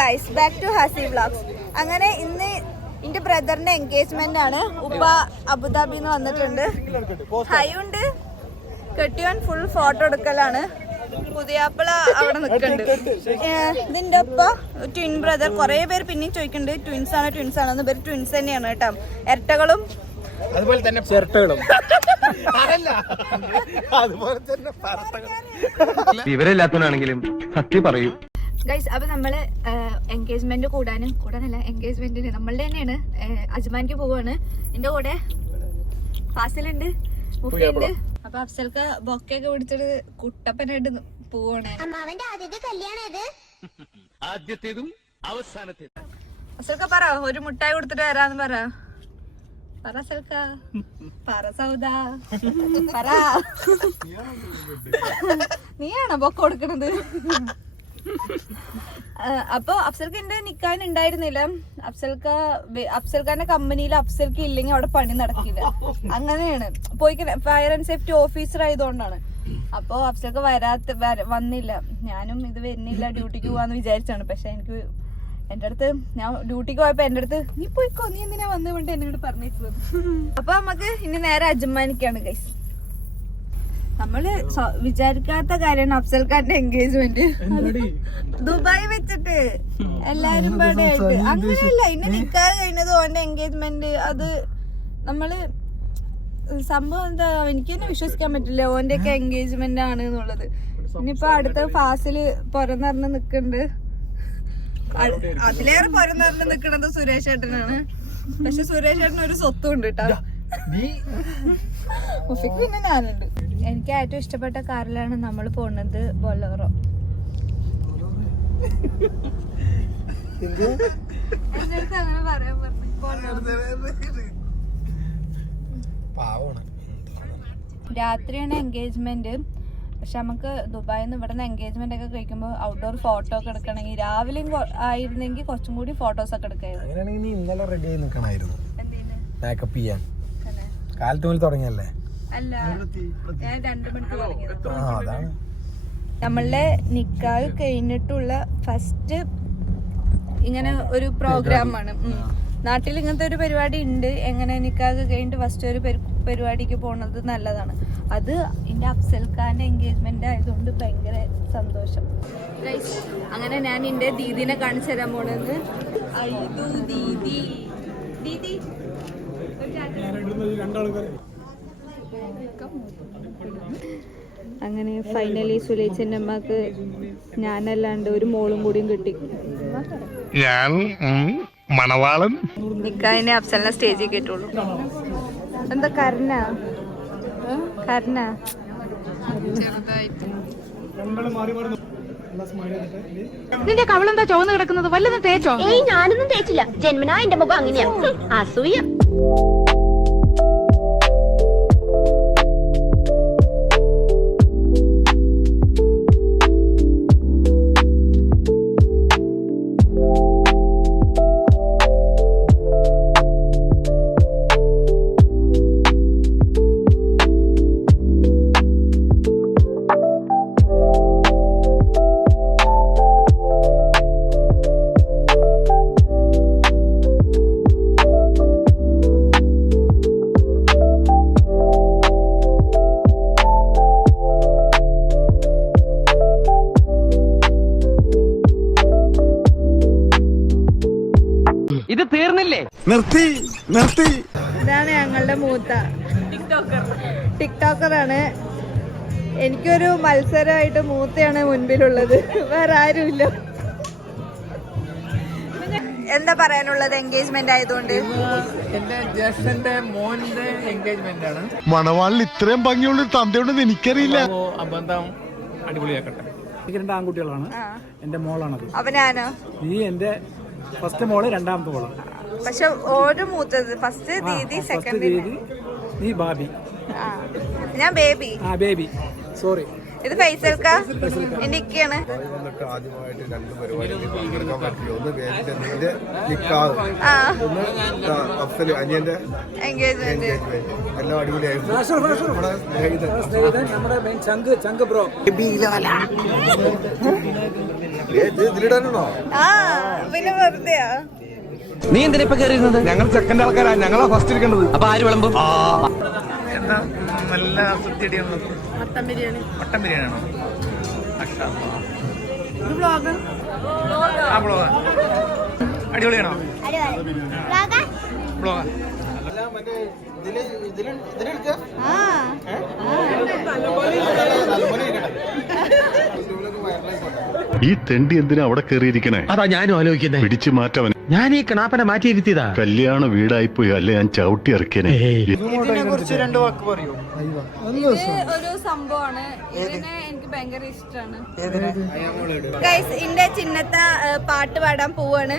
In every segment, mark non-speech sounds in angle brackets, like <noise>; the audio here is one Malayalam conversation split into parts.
Guys back to Hasi vlogs അങ്ങനെ ഇന്ന് എന്റെ ബ്രദറിന്റെ എൻഗേജ്മെന്റ് ആണ്. ഉപ്പ അബുദാബിന്ന് വന്നിട്ടുണ്ട്. ഹയുണ്ട്. കെട്ടിയോൻ ഫുൾ ഫോട്ടോ എടുക്കലാണ്. പുതിയാപ്പിള അവിടെ നിൽക്കുന്നുണ്ട്. ഇതിന്റെ ഒപ്പ ട്വിൻ ബ്രദർ കുറെ പേര് പിന്നെയും ചോദിക്കുന്നുണ്ട്. ട്വിൻസ് ആണ് ട്വിൻസ് ആണെന്ന് പേര് ട്വിൻസ് തന്നെയാണ് കേട്ടോ. ഇരട്ടകളും. അതുപോലെ തന്നെ ചിരട്ടകളും. അതുപോലെ തന്നെ വിവരമില്ലാത്തവനാണെങ്കിലും സത്യം പറയൂ. ഗൈസ് അപ്പൊ നമ്മൾ എൻഗേജ്മെന്റ് കൂടാനും കൂടാനല്ല എൻഗേജ്മെന്റിന് നമ്മളുടെ തന്നെയാണ് അജ്മാനിക്ക് പോവാണ്. എന്റെ കൂടെ ഫാസിലുണ്ട് മുഫിയുണ്ട് അപ്പൊ അഫ്സൽക്ക് ബൊക്കെയൊക്കെ പിടിച്ചിട്ട് കുട്ടപ്പനായിട്ട് പോവാണ്. ആദ്യത്തേതും അവസാനത്തേതും. അഫ്സൽക്ക പറ ഒരു മുട്ടായി കൊടുത്തിട്ട് വരാന്ന് പറ. പറ പറ സൗദ. പറ. നീയാണോ ബൊക്ക കൊടുക്കണത്? <laughs> അപ്പൊ അഫ്സൽക്ക് എന്റെ നിക്കാൻ ഉണ്ടായിരുന്നില്ല. അഫ്സൽക്ക അഫ്സൽഖാന്റെ കമ്പനിയിൽ അഫ്സൽക്ക് ഇല്ലെങ്കിൽ അവിടെ പണി നടക്കില്ല. അങ്ങനെയാണ്. പോയി ഫയർ ആൻഡ് സേഫ്റ്റി ഓഫീസർ ആയതുകൊണ്ടാണ്. അപ്പൊ അഫ്സൽക്ക് വരാത്ത വന്നില്ല. ഞാനും ഇത് വരുന്നില്ല ഡ്യൂട്ടിക്ക് പോവാന്ന് വിചാരിച്ചാണ്. പക്ഷെ എനിക്ക് എന്റെ അടുത്ത് ഞാൻ ഡ്യൂട്ടിക്ക് പോയപ്പോ എന്റെ അടുത്ത് നീ പോയിക്കോ നീ എന്തിനാ വന്നു? കൊണ്ട് എന്നോട് പറഞ്ഞിട്ടുള്ളത് അപ്പൊ നമുക്ക് ഇനി നേരെ അജ്മാനിക്കാണ് ഗൈസ് നമ്മൾ വിചാരിക്കാത്ത കാര്യമാണ് അഫ്സൽ ഖാന്റെ എൻഗേജ്മെന്റ് ദുബായ് വെച്ചിട്ട് എല്ലാരും പാടെ ആയിട്ട്. അങ്ങനെയല്ല ഇന്നെ നിക്കാൻ കഴിഞ്ഞത് ഓന്റെ എൻഗേജ്മെന്റ് അത് നമ്മൾ സംഭവം എന്താ എനിക്ക് തന്നെ വിശ്വസിക്കാൻ പറ്റില്ല ഓന്റെ ഒക്കെ എൻഗേജ്മെന്റ് ആണ് എന്നുള്ളത്. ഇനിയിപ്പോ അടുത്ത ഫാസിൽ പുറന്നറിഞ്ഞ് നിക്കുന്നുണ്ട് അതിലേറെ പുറന്നറിഞ്ഞ് നിക്കണത് സുരേഷ് ഏട്ടനാണ്. പക്ഷെ സുരേഷ് ഏട്ടന് ഒരു സ്വത്തും ഉണ്ട് കേട്ടോ പിന്നെ ഞാനുണ്ട്. എനിക്ക് ഏറ്റവും ഇഷ്ടപ്പെട്ട കാറിലാണ് നമ്മൾ പോണത് ബൊലോറോ. അങ്ങനെ പറയാൻ പറഞ്ഞു. ബൊലോറോ. പാവമാണ്. രാത്രിയാണ് എൻഗേജ്മെന്റ്. പക്ഷെ നമുക്ക് ദുബായിൽ നിന്ന് ഇവിടെ നിന്ന് എൻഗേജ്മെന്റ് ഒക്കെ കഴിക്കുമ്പോൾ ഔട്ട്ഡോർ ഫോട്ടോ ഒക്കെ എടുക്കണമെങ്കിൽ രാവിലെയും ആയിരുന്നെങ്കിൽ കുറച്ചും കൂടി ഫോട്ടോസ് ഒക്കെ എടുക്കായിരുന്നു. ഇന്നലെ റെഡി ആയി നിൽക്കണമായിരുന്നു? മേക്കപ്പ് ചെയ്യാൻ. കാലത്ത് മുതൽ തുടങ്ങിയല്ലേ അല്ല ഞാൻ രണ്ടു മണിക്ക് തുടങ്ങിയത്. ആ അതാണ്. നമ്മളുടെ നിക്കാഹ് കഴിഞ്ഞിട്ടുള്ള ഫസ്റ്റ് ഇങ്ങനെ ഒരു പ്രോഗ്രാമാണ് നാട്ടിൽ ഇങ്ങനത്തെ ഒരു പരിപാടി ഉണ്ട്. എങ്ങനെ നിക്കാഹ് കഴിഞ്ഞിട്ട് ഫസ്റ്റ് ഒരു പരിപാടിക്ക് പോണത് നല്ലതാണ്. അത് എന്റെ അഫ്സൽ ഖാന്റെ എൻഗേജ്മെന്റ് ആയതുകൊണ്ട് ഭയങ്കര സന്തോഷം. അങ്ങനെ ഞാൻ എന്റെ ദീദിനെ കാണിച്ചു തരാൻ പോണത് ഐതു ദീദി. ദീദി. ചാറ്റ. അങ്ങനെ ഫൈനലി സുലേച്ചന്റെ അമ്മയ്ക്ക് ഞാനല്ലാണ്ട് ഒരു മോളും കൂടിയും കിട്ടി. ഞാൻ മണവാളൻ. നിക്കാതിനെ അഫ്സലിനെ സ്റ്റേജിൽ കേട്ടുള്ളൂ എന്താ കരണ? കരണ? നിന്റെ കവളെന്താ ചുവന്ന് കിടക്കുന്നത്? വല്ലതും തേച്ചോ? ഏയ് ഞാനൊന്നും തേച്ചില്ല. ജന്മനാ എന്റെ മുഖം അങ്ങനെയാ. അസൂയ. നിർത്തി നിർത്തി. ഇതാണ് ഞങ്ങളുടെ മൂത്ത ടിക്ടോക്കറാണ്. എനിക്കൊരു മത്സരമായിട്ട് മൂത്തയാണ് മുൻപിലുള്ളത്. വേറെ ആരുമില്ല. എന്താ പറയാനുള്ളത് എൻഗേജ്മെന്റ് ആയതുകൊണ്ട്? എന്റെ ജ്യേഷ്ഠന്റെ മോന്റെ എൻഗേജ്മെന്റ് ആണ്. മണവാളിൽ ഇത്രയും ഭംഗിയുള്ള തന്തയുണ്ടെന്ന് എനിക്കറിയില്ല. ബന്ധം അടിപൊളിയാക്കട്ടെ. എനിക്ക് രണ്ട് ആൺകുട്ടികളാണ്. എന്റെ മോളാണത്. അവനാണ് നീ എന്റെ ഫസ്റ്റ് മോൾ രണ്ടാമത്തെ മോൾ പക്ഷെ ഓരോ മൂത്തത്. ഫസ്റ്റ് ദീദി സെക്കൻഡ് ദീദി നീ. ബാബി. ഞാൻ ബേബി ആ ബേബി സോറി ഇത് ഫൈസൽക്ക? ആദ്യമായിട്ട് രണ്ട് പങ്കെടുക്കാൻ ഒന്ന് നിന്റെ ഒന്ന് അനിയന്റെ എൻഗേജ്മെന്റ് എല്ലാം അടിപൊളിയായിരുന്നു. ഇതിലിടാനാണോ ആ പിന്നെ വെറുതെയാ. നീ എന്തിനാ ഇപ്പൊ കയറിയിരുന്നത് ഞങ്ങൾ സെക്കൻഡ് ആൾക്കാരാ. ഞങ്ങളാ ഫസ്റ്റ് ഇരിക്കേണ്ടത്. അപ്പൊ ആര് വിളമ്പും? എന്താ നല്ല മട്ടൻ ബിരിയാണി. മട്ടൻ ബിരിയാണി ആണോ അടിപൊളിയാണോ? ബ്ലോഗ ഈ തെണ്ടി എന്തിനാ അവിടെ കയറിയിരിക്കണേ അതാ ഞാനും ആലോചിക്കുന്നേ. പിടിച്ചു മാറ്റവൻ ഞാൻ ഈ കണാപ്പനെ മാറ്റിയിരുത്തിയതാ കല്യാണ വീടായി വീടായിപ്പോയി അല്ലെ ഞാൻ ചവിട്ടി ഇറക്കിയനെ? ഒരു സംഭവമാണ്. ഇതിനെ എനിക്ക് ഭയങ്കര ഇഷ്ടമാണ് ഗൈസ് ഇന്റെ ചിന്നത്ത ഏ, പാട്ട് പാടാൻ പോവാണ്.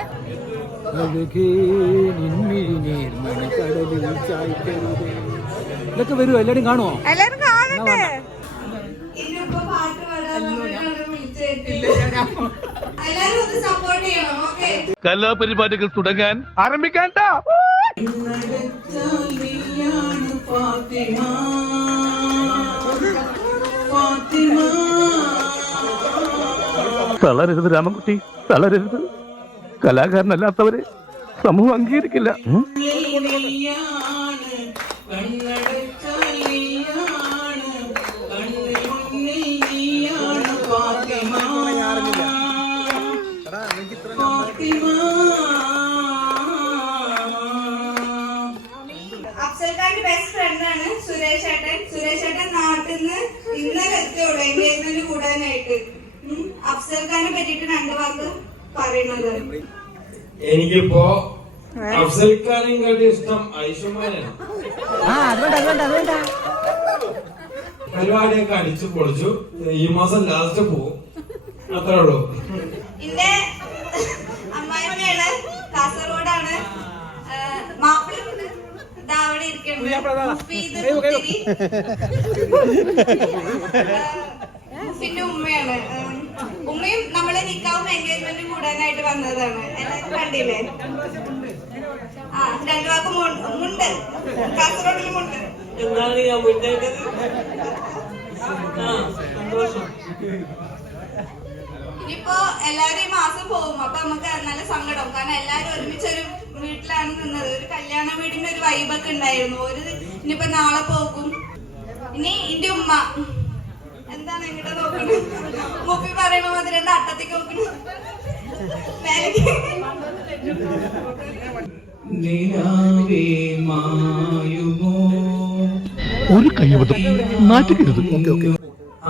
ഇതൊക്കെ വരുമോ എല്ലാരും കാണുമോ എല്ലാരും കാണട്ടെ. പാട്ട് പാടാൻ വിളിച്ചിട്ടില്ല എല്ലാരും ഒന്ന് സപ്പോർട്ട് ചെയ്യണം ഓക്കെ കലാപരിപാടികൾ തുടങ്ങാൻ ആരംഭിക്കാൻ തളരരുത് രാമൻകുട്ടി തളരരുത്. കലാകാരനല്ലാത്തവരെ സമൂഹം അംഗീകരിക്കില്ല. ഉം? അഫ്സൽ ഖാന്റെ ബെസ്റ്റ് ഫ്രണ്ട് ആണ് സുരേഷ് ഏട്ടൻ. സുരേഷ് ഏട്ടൻ നാട്ടിൽ നിന്ന് ഇന്നലെ എത്തിയോളൂ എൻഗേജ്മെന്റ് കൂടാനായിട്ട്. അഫ്സൽഖാനെ അഫ്സൽ പറ്റിയിട്ട് രണ്ട് വാക്ക് പറയുന്നത് എനിക്കിപ്പോ അഫ്സൽ ഖാനെയും കാട്ടി ഇഷ്ടം ഐഷുമാനാണ് പരിപാടിയൊക്കെ അടിച്ചു പൊളിച്ചു. ഈ മാസം ലാസ്റ്റ് പോവും. അത്രേ ഉള്ളൂ. മുഫിന്റെ <laughs> ഉമ്മയാണ്. ഉമ്മയും നമ്മളെ നിക്കാവും എൻഗേജ്മെന്റ് കൂടാനായിട്ട് വന്നതാണ്. എല്ലാവരും കണ്ടില്ലേ? ആ രണ്ടു വാക്ക് മുണ്ട്. കാസർഗോഡിലും മുണ്ട്. എന്താണ് ഞാൻ സന്തോഷം. ഇനിയിപ്പോ എല്ലാരും ഈ മാസം പോകും. അപ്പൊ നമുക്ക് നല്ല സങ്കടം. കാരണം എല്ലാരും ഒരുമിച്ച് ഒരു വീട്ടിലാണ് നിന്നത്. ഒരു കല്യാണ വീടിന്റെ ഒരു വൈബൊക്കെ ഉണ്ടായിരുന്നു. ഒരു ഇനിയിപ്പൊ നാളെ പോകും ഇനി എന്റെ ഉമ്മ. എന്താണ് എങ്ങോട്ട് നോക്കണത് മുപ്പി പറയണ മാതിരി രണ്ട് അട്ടത്തേക്ക് നോക്കണു. ഒരു കൈവതം നാറ്റുകരുത്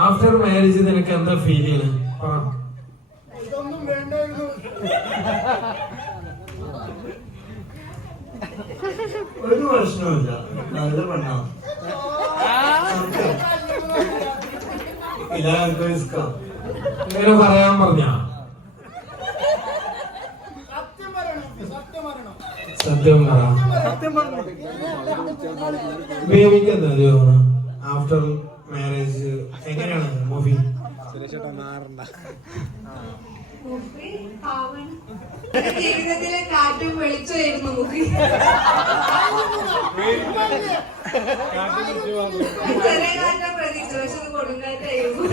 ആഫ്റ്റർ മാരേജ് നിനക്ക് എന്താ ഫീൽ ചെയ്യണേ? പറ. ഒരു പ്രശ്നമില്ല നല്ല പെണ്ണാ. ഇങ്ങനെ പറയാൻ പറഞ്ഞ? സത്യം പറ. ബേബിക്ക് ആഫ്റ്റർ മാരേജ് എങ്ങനെയാണ് മൂവി ജീവിതത്തിലെ കാറ്റും വെളിച്ചമായിരുന്നു ചെറിയ കാറ്റ പ്രതീക്ഷ കൊടുങ്കാറ്റായിരുന്നു.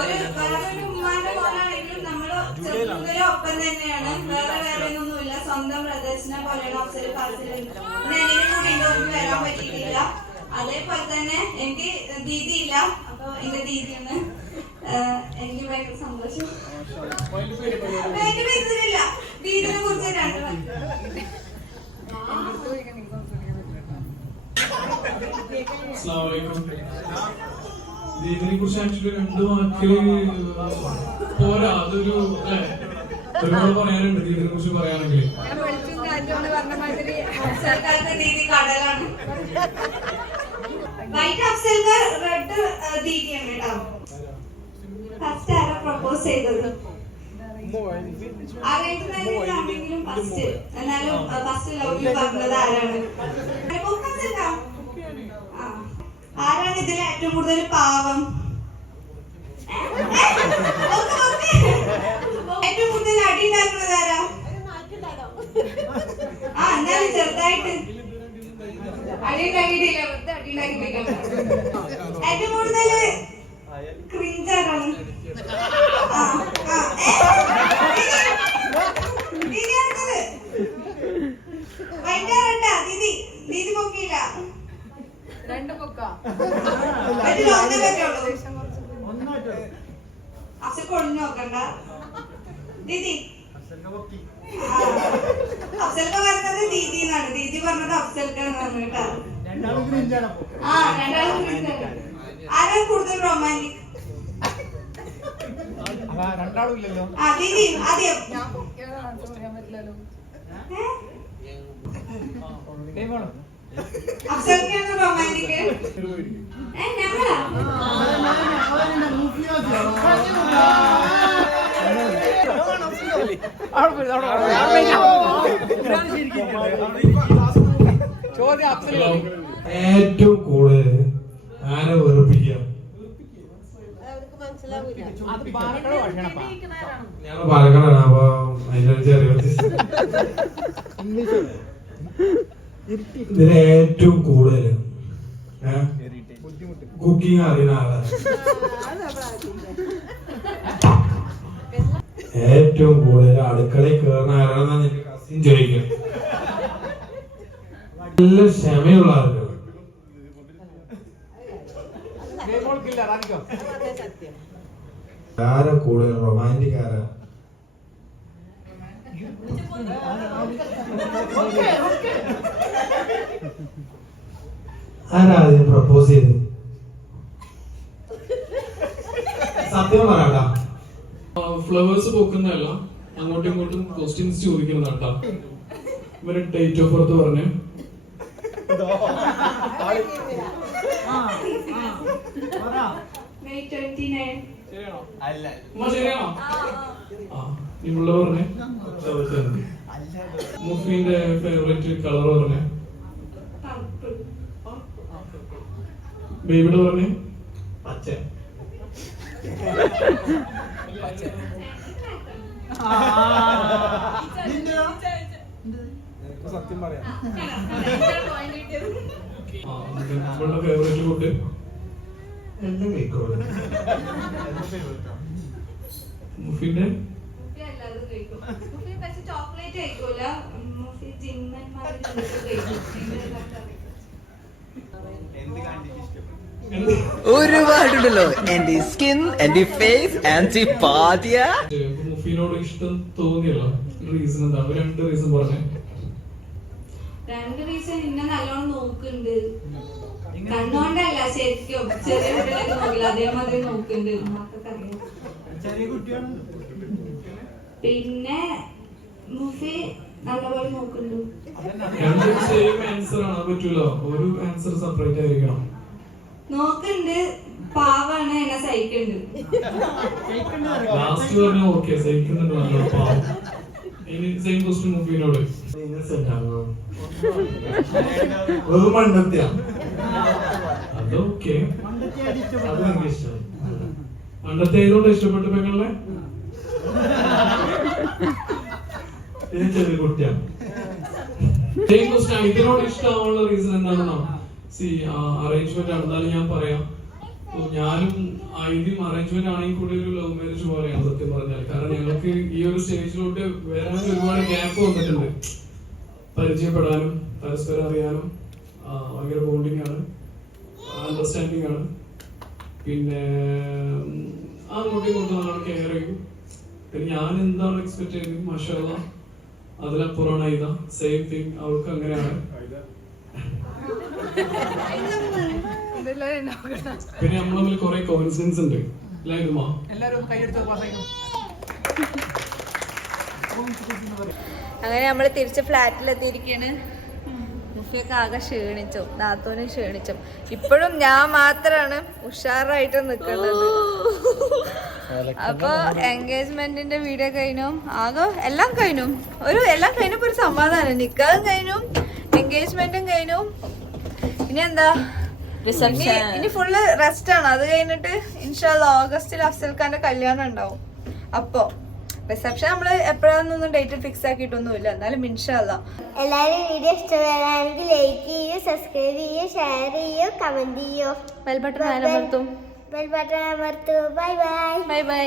ഒരു വേറൊരു ഉമ്മാന്റെ പോലാണെങ്കിലും നമ്മൾ ഒപ്പം തന്നെയാണ്. വേറെ വേറെ ഒന്നുമില്ല സ്വന്തം ബ്രദേഴ്സിനെ പോലെയാണ് അഫ്സൽ ഫാസിൽ എന്നെ കൂടി വരാൻ പറ്റിയിട്ടില്ല അതേപോലെ തന്നെ എനിക്ക് ദീദി ഇല്ല അപ്പൊ എന്റെ ദീദിയാണ് ആഹ് എനിക്ക് ഭയങ്കര സന്തോഷം എന്റെ പേരില്ല ദീദിനെ കുറിച്ച് രണ്ട് വാക്ക്. ഇതിനെ കുറിച്ച് ആക്ച്വലി രണ്ട് വാക്കിൽ പോരാ അതൊരു ഒരുപാട് പറയാനുണ്ട് ഇതിനെ കുറിച്ച് പറയാണെങ്കിൽ വൈറ്റ് അഫ്സൽക്കാർ റെഡ് കേട്ടോ. ഫസ്റ്റ് ആരാ പ്രപ്പോസ് ചെയ്തത്? ആണെങ്കിലും ഫസ്റ്റ് എന്നാലും ഫസ്റ്റ് ലവ് യു പറഞ്ഞത് ആരാണ്. ആരാണ് ഇതിൽ ഏറ്റവും കൂടുതൽ പാവം. ഏറ്റവും കൂടുതൽ അടി ഉണ്ടാക്കുന്നത് ആരാ? ആ എന്നാലും ചെറുതായിട്ട്. അടി ഉണ്ടാക്കിയിട്ടില്ല അടി ഏറ്റവും കൂടുതൽ ക്രിഞ്ച് ആരാണ് ആ, ആ, ഏ? ദീദി അടുത്തത്. വൈകിട്ട് വരണ്ട, ദീദി ദീദി പൊക്കിയില്ല പറ്റില്ല, ഒന്നേ നോക്കണ്ട. ദീദി. അഫ്സൽക്ക പറഞ്ഞത് ദീദി എന്നാണ്. ദീദി പറഞ്ഞത് അഫ്സൽക്ക എന്നാണ് കേട്ടോ. ആ രണ്ടാളും. ആരാ കൂടുതൽ റൊമാന്റിക് രണ്ടാളും ഇല്ലല്ലോ. ആ ദീദി ആദ്യം. ഏ? അഫ്സൽക്കാണ് റൊമാന്റിക് ഏ ഞങ്ങളാ? ഏറ്റവും കൂടുതൽ ആരെ വെറുപ്പിക്കാം? ഞങ്ങൾ പാലക്കാടാണ് അപ്പൊ അതിനനുസരിച്ച് ഒരു ഇതിന് ഏറ്റവും കൂടുതൽ കുക്കിംഗ് അറിയുന്ന ആളാണ്. ഏറ്റവും കൂടുതൽ അടുക്കളയിൽ കയറുന്ന ആരാണെന്നാണ് എന്റെ കസിൻ ചോദിക്കും നല്ല ക്ഷമയുള്ള ആളുകൾ ആരാ കൂടുതൽ റൊമാന്റിക് ആരാ? ആരാ ആദ്യം പ്രപ്പോസ് ചെയ്ത് സത്യം പറയണ്ട. ഫ്ലവേഴ്സ് പോക്കുന്നതല്ല. അങ്ങോട്ടും ഇങ്ങോട്ടും ക്വസ്റ്റ്യൻസ് ചോദിക്കുന്നതാട്ടാ. ഇവർ ഡേറ്റ് ഓഫ് ബർത്ത് പറഞ്ഞേ. മുഫീന്റെ ഫേവറേറ്റ് കളർ പറഞ്ഞേ. ബേബിയുടെ പറഞ്ഞേ പച്ച ആ ഇവളുടെ ഫേവറേറ്റ് ഫുഡ് എല്ലാം കഴിക്കോളൂ മുഫീന്റെ എന്ത്? ഒരുപാടുണ്ടല്ലോ. എന്റെ സ്കിൻ എന്റെ ഫേസ് ആൻഡ് പാതിയ. മുഫീനോട് ഇഷ്ടം തോന്നിയല്ലോ. റീസൺ എന്താ? രണ്ട് റീസൺ പറഞ്ഞേ. രണ്ട് റീസൺ ഇന്നെ നല്ലോണം നോക്കുന്നുണ്ട്. കണ്ണോണ്ടല്ല ശരിക്കും. ചെറിയ കുട്ടികളൊക്കെ നോക്കില്ല. അതേമാതിരി നോക്കുന്നുണ്ട്. പിന്നെ മുഫി രണ്ടും സെയിം ആൻസർ ആണ്. പറ്റൂല? ഒരു ആൻസർ സെപ്പറേറ്റ് ആയിരിക്കണം. നോക്കുന്നുണ്ട് പാവാണ് എന്നെ സഹിക്കുന്നുണ്ട് ലാസ്റ്റ് പറഞ്ഞ ഓക്കെ സഹിക്കുന്നുണ്ട് നല്ലോണം. പാവം. ഇനി സെയിം ക്വസ്റ്റ്യൻ മുഫീനോട് ഇന്നസെന്റ് ആണോ വെറും മണ്ണത്തിയാ അതൊക്കെ അത് എനിക്ക് ഇഷ്ടമായി പണ്ടത്തെ ഏതുകൊണ്ട് ഇഷ്ടപ്പെട്ട പെങ്ങളെ? ഇത് ചെറിയ കുട്ടിയാ സെയിം ക്വസ്റ്റ്യൻ ഇതിനോട് ഇഷ്ടമാവുള്ള റീസൺ എന്താണെന്നോ സി അറേഞ്ച്മെന്റ് ആണ്. എന്നാലും ഞാൻ പറയാം. ഞാനും ആദ്യം അറേഞ്ച്മെന്റ് ആണെങ്കിൽ കൂടി ഒരു ലവ് മാരേജ് പോലെയാണ് സത്യം പറഞ്ഞാൽ. കാരണം ഞങ്ങൾക്ക് ഈ ഒരു സ്റ്റേജിലോട്ട് വേറെ ഒരുപാട് ഗ്യാപ്പ് വന്നിട്ടുണ്ട്. പരിചയപ്പെടാനും പരസ്പരം അറിയാനും ഭയങ്കര ബോണ്ടിങ് ആണ്. അണ്ടർസ്റ്റാൻഡിങ് ആണ്. പിന്നെ അങ്ങോട്ടും ഇങ്ങോട്ടും കെയർ ചെയ്യും. പിന്നെ ഞാൻ എന്താണ് എക്സ്പെക്ട് ചെയ്യുന്നത്? മഷാല അതിലപ്പുറമാണ് ഇതാ സെയിം തിങ് അവൾക്ക് അങ്ങനെയാണ്. പിന്നെ നമ്മൾ തമ്മിൽ കുറെ കോൺഫിഡൻസ് ഉണ്ട്. അങ്ങനെ നമ്മൾ തിരിച്ച് ഫ്ലാറ്റിലെത്തിയിരിക്കാണ് മുഫിയൊക്കെ ആകെ ക്ഷീണിച്ചു നാത്തോനും ക്ഷീണിച്ചു. ഇപ്പോഴും ഞാൻ മാത്രാണ് ഉഷാറായിട്ട് നിൽക്കുന്നത് അപ്പൊ എൻഗേജ്മെന്റിന്റെ വീഡിയോ കഴിഞ്ഞു ആകെ എല്ലാം കഴിഞ്ഞു. ഒരു എല്ലാം കഴിഞ്ഞപ്പോ ഒരു സമാധാനം. നിക്കാതും കഴിഞ്ഞു എൻഗേജ്മെന്റും കഴിഞ്ഞു. ഇനി എന്താ? ഇനി ഇനി ഫുള്ള് റെസ്റ്റ് ആണ്. അത് കഴിഞ്ഞിട്ട് ഇൻഷാല്ല ഓഗസ്റ്റിൽ അഫ്സൽ ഖാന്റെ കല്യാണം ഉണ്ടാവും. അപ്പോ റിസപ്ഷൻ നമ്മൾ എപ്പോഴാണെന്നൊന്നും ഡേറ്റ് ഫിക്സ് ആക്കിയിട്ടൊന്നുമില്ല എന്നാലും ഇൻഷാല്ല എല്ലാവരും വീഡിയോ ഇഷ്ടമാണെങ്കിൽ ലൈക്ക് ചെയ്യൂ സബ്സ്ക്രൈബ് ചെയ്യൂ ഷെയർ ചെയ്യൂ കമന്റ് ചെയ്യൂ. ബെൽ ബട്ടൺ അമർത്തും. Bell button അമർത്തൂ. Bye bye bye bye